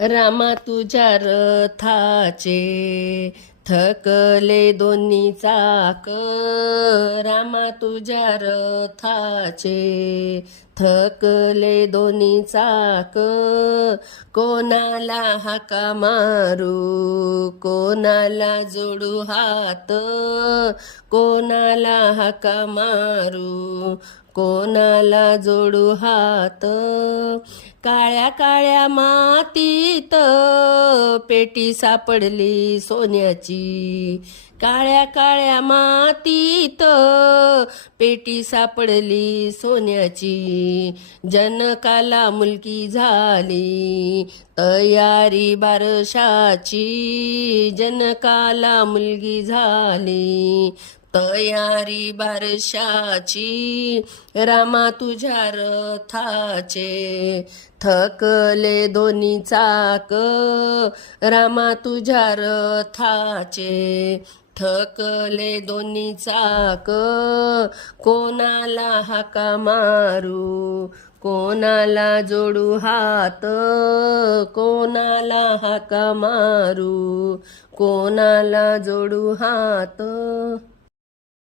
रामा तुझ्या रथाचे थकले दोन्ही चाक, रामा तुझ्या रथाचे थकले दोन्ही चाक, कोणाला हाका मारू कोणाला जोडू हात, कोणाला हाका मारू कोणाला जोडू हात, काळ्या काळ्या मातीत पेटी सापडली सोन्याची, काळ्या काळ्या मातीत पेटी सापडली सोन्याची, जनकाला मुलगी झाली तयारी बारशाची, जनकाला मुलगी झाली तयारी बारशाची, रामा तुझ्या रथाचे थकले दोन्ही चाक, रामा तुझ्या रथाचे थकले दोन्ही चाक, कोणाला हाका मारू कोणाला जोडू हात, कोणाला हाका मारू कोणाला जोडू हात.